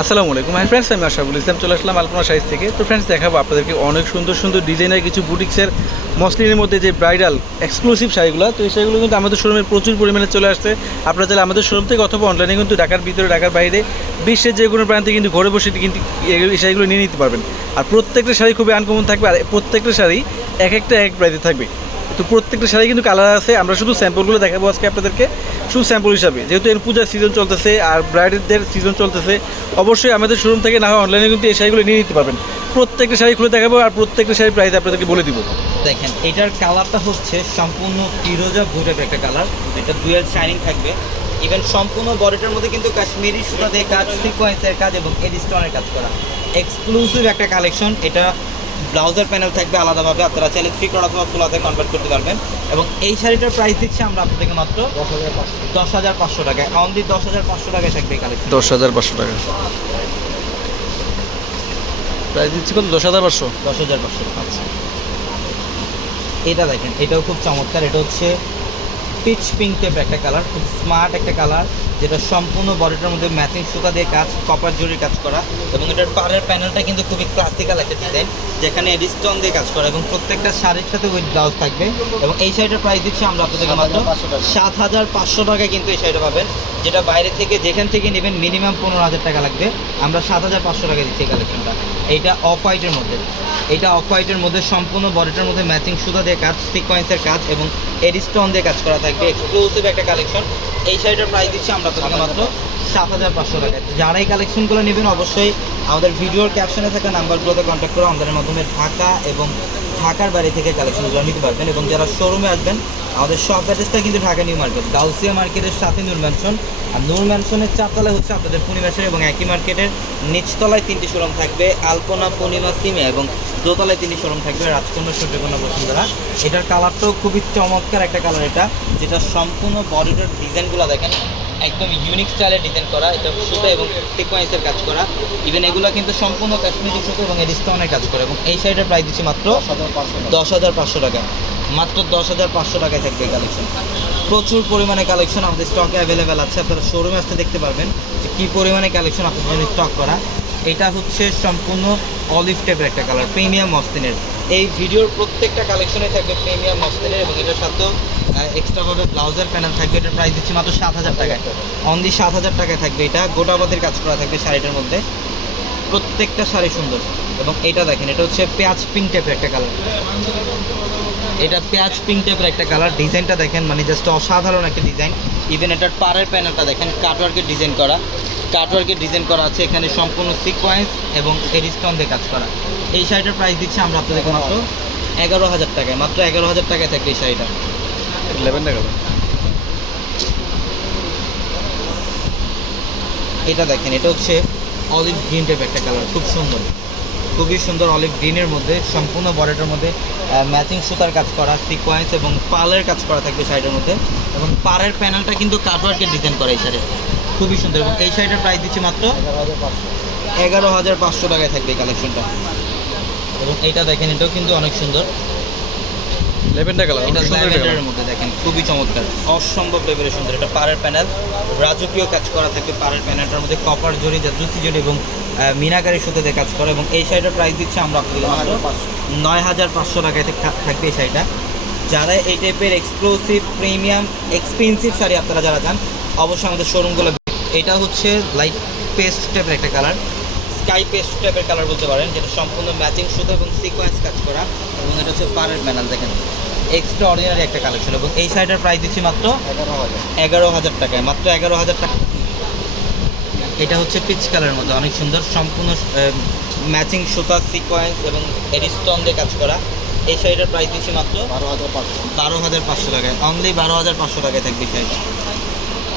আসসালামু আলাইকুম। Hi friends আমি আশাফুল ইসলাম, চলে আসলাম আলপনা সাইজ থেকে। তো ফ্রেন্ডস দেখাবো আপনাদেরকে অনেক সুন্দর সুন্দর ডিজাইনের কিছু বুটিক্সের মসলিনের মধ্যে যে ব্রাইডাল এক্সক্লুসিভ শাড়িগুলো, তো এই শাড়িগুলো কিন্তু আমাদের শোরুমে প্রচুর পরিমাণে চলে আসছে। আপনারা চাইলে আমাদের শোরুম থেকে অথবা অনলাইনে কিন্তু ঢাকার ভিতরে, ঢাকার বাইরে, বিশ্বের যে কোনো প্রান্তে কিন্তু ঘরে বসে কিন্তু এই শাড়িগুলো নিয়ে নিতে পারবেন। আর প্রত্যেকটা শাড়ি খুবই আনকমন থাকবে, আর প্রত্যেকটা শাড়ি এক একটা এক প্রাইসে থাকবে। তো প্রত্যেকটা শাড়ি কিন্তু কালার আছে, আমরা শুধু স্যাম্পলগুলো দেখাবো আজকে আপনাদেরকে। শুধু স্যাম্পল হিসাবে। যেহেতু এর পূজার সিজন চলতেছে আর ব্রাইডের সিজন চলতেছে, অবশ্যই আমাদের শোরুম থেকে না হয় অনলাইনে কিন্তু এই শাড়িগুলো নিয়ে নিতে পারবেন। প্রত্যেকটা শাড়ি খুলে দেখাবো আর প্রত্যেকটা শাড়ির প্রাইস আপনাদেরকে বলে দিব। দেখেন, এটার কালারটা হচ্ছে সম্পূর্ণ ফিরোজা ভুটের একটা কালার এটা ডুয়েল শাইনিং থাকবে। ইভেন সম্পূর্ণ বডিটার মধ্যে কিন্তু কাশ্মীরি সুতা দিয়ে কাজ সিকোয়েন্সের কাজ এবং এডিস্টনের কাজ করা। এক্সক্লুসিভ একটা কালেকশন এটা ব্লাউজার প্যানেল থাকবে আলাদাভাবে আপনারা চাইলে থ্রি করা অথবা ফুলাতে কনভার্ট করতে পারবেন। এবং এই শাড়িটার প্রাইস দিচ্ছি আমরা আপনাদেরকে মাত্র দশ হাজার পাঁচশো টাকায়। অনলি দশ হাজার পাঁচশো টাকায় থাকবে কালেকশন দশ হাজার পাঁচশো টাকা। প্রাইস দিচ্ছি কত? দশ হাজার পাঁচশো? দশ হাজার পাঁচশো টাকা। আচ্ছা। এটা দেখেন এটাও খুব চমৎকার। এটা হচ্ছে পিচ পিঙ্ক টাইপের একটা কালার খুব স্মার্ট একটা কালার যেটা সম্পূর্ণ বডিটার মধ্যে ম্যাচিং সুতা দিয়ে কাজ কপার জরির কাজ করা এবং এটার পাড়ের প্যানেলটা কিন্তু খুবই ক্লাসিক্যাল একটা ডিজাইন যেখানে এডিস্টন দিয়ে কাজ করা এবং প্রত্যেকটা শাড়ির সাথে উইথ ব্লাউজ থাকবে এবং এই শাড়িটার প্রাইস দিচ্ছি আমরা আপনাদেরকে মাত্র সাত হাজার পাঁচশো টাকায় কিন্তু এই শাড়িটা পাবেন যেটা বাইরে থেকে যেখান থেকে নেবেন মিনিমাম পনেরো হাজার টাকা লাগবে। আমরা সাত হাজার পাঁচশো টাকা দিচ্ছি এই কালেকশনটা এইটা অফ হোয়াইটের মধ্যে। এটা অফ হোয়াইটের মধ্যে সম্পূর্ণ বডিটার মধ্যে ম্যাচিং সুতা দিয়ে কাজ সিকোয়েন্সের কাজ এবং এডিস্টন দিয়ে কাজ করা থাকবে। এক্সক্লুসিভ একটা কালেকশন এই শাড়িটার প্রাইস দিচ্ছি আমরা তো মাত্র সাত হাজার পাঁচশো টাকায় যারা এই কালেকশনগুলো নেবেন, অবশ্যই আমাদের ভিডিওর ক্যাপশনে থাকা নাম্বারগুলোতে কন্ট্যাক্ট করে আমাদের মাধ্যমে ঢাকা এবং ঢাকার বাড়ি থেকে কালেকশনগুলো নিতে পারবেন এবং যারা শোরুমে আসবেন, আমাদের সব অ্যাড্রেসটা কিন্তু ঢাকা নিউ মার্কেট, গাউসিয়া মার্কেটের সাথে নূর ম্যানশন আর নূর ম্যানশনের চারতলায় হচ্ছে আপনাদের পূর্ণিমাসের এবং একই মার্কেটের নিচতলায় তিনটি শোরুম থাকবে আলপনা পূর্ণিমা সিমে এবং দোতলায় তিনটি শোরুম থাকবে রাজকন্যা সূর্যকন্যা বসুন্ধরা। এটার কালারটাও খুবই চমৎকার একটা কালার এটা, যেটা সম্পূর্ণ বডিটার ডিজাইনগুলো দেখেন একদম ইউনিক স্টাইলে ডিজাইন করা, এটা সুতো এবং সিকোয়েন্সের কাজ করা। ইভেন এগুলো কিন্তু সম্পূর্ণ কাশ্মীরি সুতো এবং এডিস্টনের কাজ করা। এবং এই সাইডের প্রাইস দিচ্ছি মাত্র দশ হাজার পাঁচশো টাকা। মাত্র দশ হাজার পাঁচশো টাকায় থাকবে এই কালেকশন প্রচুর পরিমাণে কালেকশন আমাদের স্টকে অ্যাভেলেবেল আছে। আপনারা শোরুমে আসতে দেখতে পারবেন যে কী পরিমাণে কালেকশন আপনাদের জন্য স্টক করা। এটা হচ্ছে সম্পূর্ণ অলিভ টাইপের একটা কালার প্রিমিয়াম মসলিনের এই ভিডিওর প্রত্যেকটা কালেকশনে থাকবে প্রিমিয়াম মসলিনের এবং এটার সাথেও এক্সট্রাভাবে ব্লাউজার প্যানেল থাকবে, এটার প্রাইস দিচ্ছি মাত্র সাত হাজার টাকায়। অনলি সাত হাজার টাকায় থাকবে এটা গোটাবাদের কাজ করা থাকবে শাড়িটার মধ্যে। প্রত্যেকটা শাড়ি সুন্দর। এবং এটা দেখেন, এটা হচ্ছে পেঁয়াজ পিঙ্ক টাইপের একটা কালার এটা পেঁয়াজ পিঙ্ক টাইপের একটা কালার ডিজাইনটা দেখেন মানে জাস্ট অসাধারণ একটা ডিজাইন। ইভেন এটার পাড়ের প্যানেলটা দেখেন কাটওয়ার্কের ডিজাইন করা। কাটওয়ার্কের ডিজাইন করা আছে এখানে সম্পূর্ণ সিকোয়েন্স এবং এডিস্টন দিয়ে কাজ করা। এই শাড়িটার প্রাইস দিচ্ছে আমরা আপনাদেরকে মাত্র এগারো হাজার টাকায়। মাত্র এগারো হাজার টাকায় থাকবে এই শাড়িটা। এটা দেখেন এটা হচ্ছে অলিভ গ্রিন টাইপ একটা কালার খুব সুন্দর। খুবই সুন্দর অলিভ গ্রিনের মধ্যে সম্পূর্ণ বডিটার মধ্যে ম্যাচিং সুতার কাজ করা সিকোয়েন্স এবং পালের কাজ করা থাকবে শাড়িটার মধ্যে। এবং পাড়ের প্যানেলটা কিন্তু কাটওয়ার্কের ডিজাইন করা এই শাড়ি খুবই সুন্দর। এবং এই শাড়িটার প্রাইস দিচ্ছি মাত্র এগারো হাজার পাঁচশো টাকায় থাকবে এই কালেকশনটা এবং এইটা দেখেন এটাও কিন্তু অনেক সুন্দর। এটা ল্যাভেন্ডারের মধ্যে দেখেন খুবই চমৎকার। অসম্ভব লেভেলের সুন্দর। এটা পাড়ের প্যানেল রাজকীয় কাজ করা থাকবে পাড়ের প্যানেলটার মধ্যে। কপার জাদ্রুসি এবং আহ, মিনাকারি সুতোতে কাজ করা। এবং এই শাড়িটার প্রাইস দিচ্ছে আমরা আপনাদের নয় হাজার পাঁচশো টাকায় থাক- থাকবে এই শাড়িটা। যারা এই টাইপের এক্সক্লুসিভ প্রিমিয়াম এক্সপেন্সিভ শাড়ি আপনারা যারা চান অবশ্যই আমাদের শোরুমগুলো এটা হচ্ছে লাইট পেস্ট টাইপের একটা কালার স্কাই পেস্ট টাইপের কালার বলতে পারেন যেটা সম্পূর্ণ ম্যাচিং সুতো এবং সিকোয়েন্স কাজ করা এবং এটা হচ্ছে পারের প্যানেল দেখেন। এক্সট্রা অর্ডিনারি একটা কালেকশন এবং এই শাড়িটার প্রাইস দিচ্ছি মাত্র এগারো হাজার। এগারো হাজার টাকায় মাত্র এগারো হাজার টাকা। এটা হচ্ছে পিচ কালারের মধ্যে অনেক সুন্দর সম্পূর্ণ ম্যাচিং সুতা সিকোয়েন্স এবং এডিস্টন দিয়ে কাজ করা। এই শাড়িটার প্রাইস দিচ্ছি মাত্র বারো হাজার পাঁচশো। বারো হাজার পাঁচশো টাকায় অনলি বারো হাজার পাঁচশো টাকায় থাকবে শাড়িটা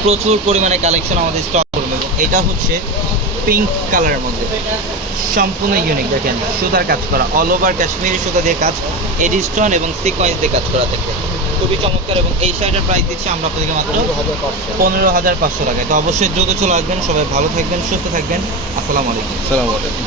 প্রচুর পরিমাণে কালেকশন আমাদের স্টক করবে এবং এটা হচ্ছে পিঙ্ক কালারের মধ্যে। সম্পূর্ণ ইউনিক দেখেন সুতার কাজ করা অল ওভার কাশ্মীরি সুতা দিয়ে কাজ এডিস্টন এবং সিকোয়েন্স দিয়ে কাজ করা থাকবে খুবই চমৎকার এবং এই শাড়িটার প্রাইস দিচ্ছি আমরা আপনাদেরকে মাত্র পনেরো হাজার পাঁচশো টাকায়। তো অবশ্যই দ্রুত চলে আসবেন। সবাই ভালো থাকবেন সুস্থ থাকবেন। আসসালামু আলাইকুম। সালাম আলাইকুম।